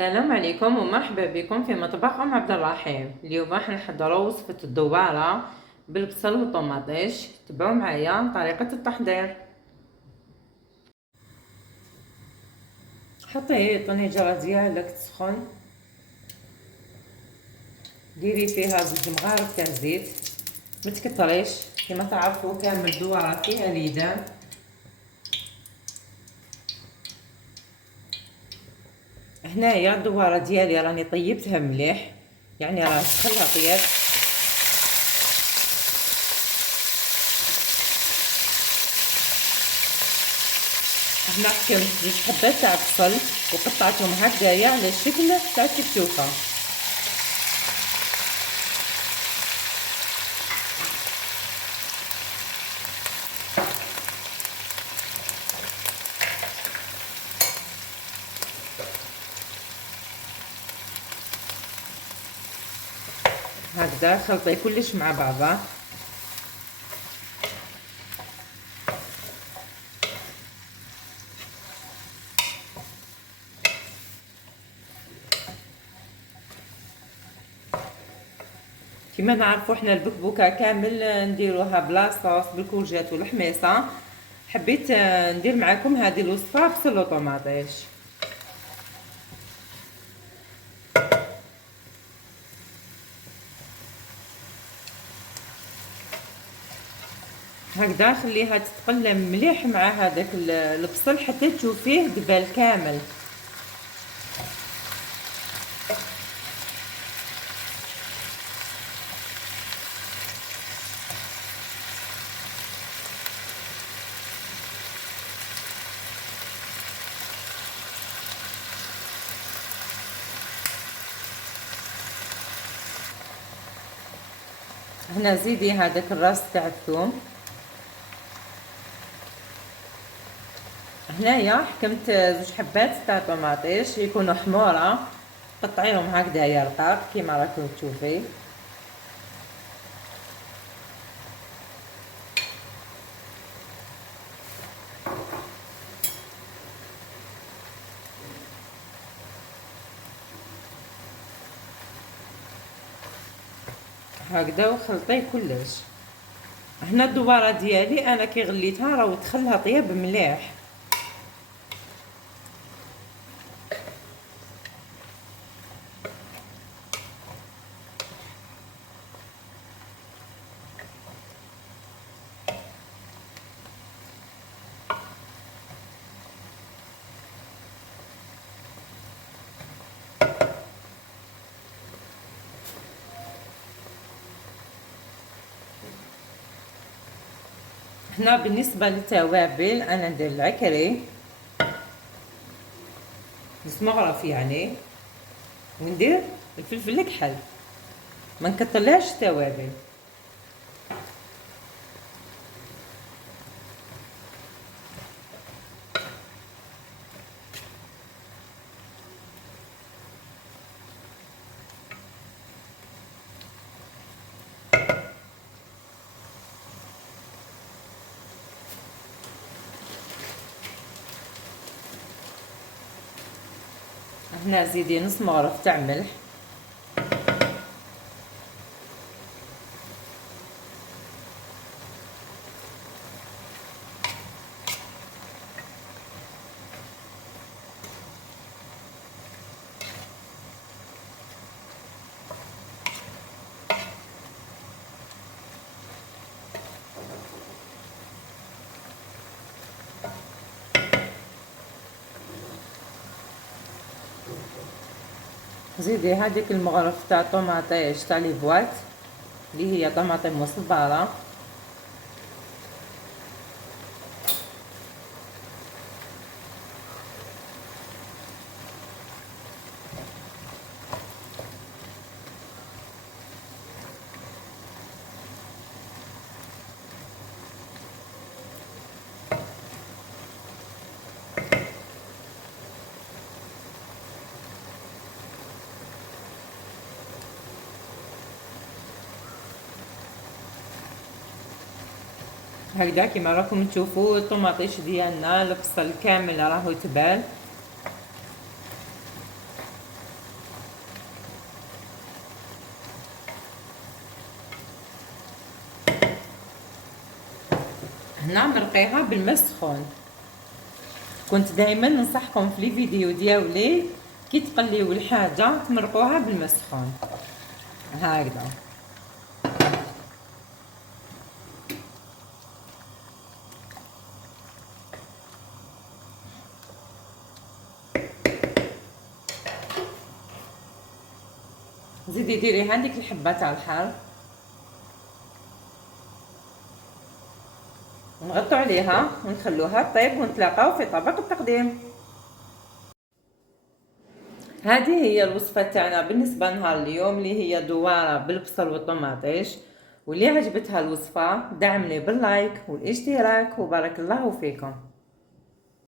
السلام عليكم ومرحبا بكم في مطبخ عبد الرحيم. اليوم راح نحضروا وصفة الدوبارة بالبصل والطماطيش. تبعوا معايا طريقة التحضير. حطي الطنجرة ديالك تسخن، ديري فيها 2 مغارف تاع زيت، متكتريش كما تعرفوا كامل الدوارة فيها ليدان. هنايا الدوارة ديالي راني طيبتها مليح، يعني راه دخلها طياب. هنا حكمت 2 حبات تاع بصل وقطعتهم هكذايا على الشكل تاع التفتوفه. هكذا خلطي كلش مع بعضه. كما نعرفوا احنا البكبوكه كامل نديروها بلا صوص بالكورجات والحميصه. حبيت ندير معكم هذه الوصفه بصل وطماطيش. هكذا خليها تتقلم مليح مع هذاك البصل حتى تشوفيه دبل كامل. هنا زيدي هذاك الراس تاع الثوم. هنايا حكمت 2 حبات تاع طماطيش يكونوا حموره، قطعيهم هكذايا رقاق كيما راكم تشوفي. هكذا وخلطيه كلش. هنا الدواره ديالي انا كي غليتها راه دخلها طياب مليح. هنا بالنسبه للتوابل انا ندير العكري مغرف يعني، وندير الفلفل الكحل، ما نكترلهاش التوابل. هنا زيدي نص مغرف تاع ملح. زيدي هذيك المغرف تاع طوماطيش تاع لي بواط اللي هي طماطم مصبره. هكذا كيما راكم تشوفوا الطوماطيش ديالنا البصل كامل راهو تبال. هنا مرقيها بالماء السخون. كنت دائما ننصحكم في لي فيديو ديالي كي تقليو الحاجه تمرقوها بالماء السخون هكذا. زيدي ديري هذيك الحبه تاع الحار ونغطوا عليها ونخلوها طيب، ونتلاقاو في طبق التقديم. هذه هي الوصفه تاعنا بالنسبه لنهار اليوم، اللي هي دواره بالبصل والطماطيش. واللي عجبتها الوصفه دعمني باللايك والاشتراك، وبارك الله فيكم.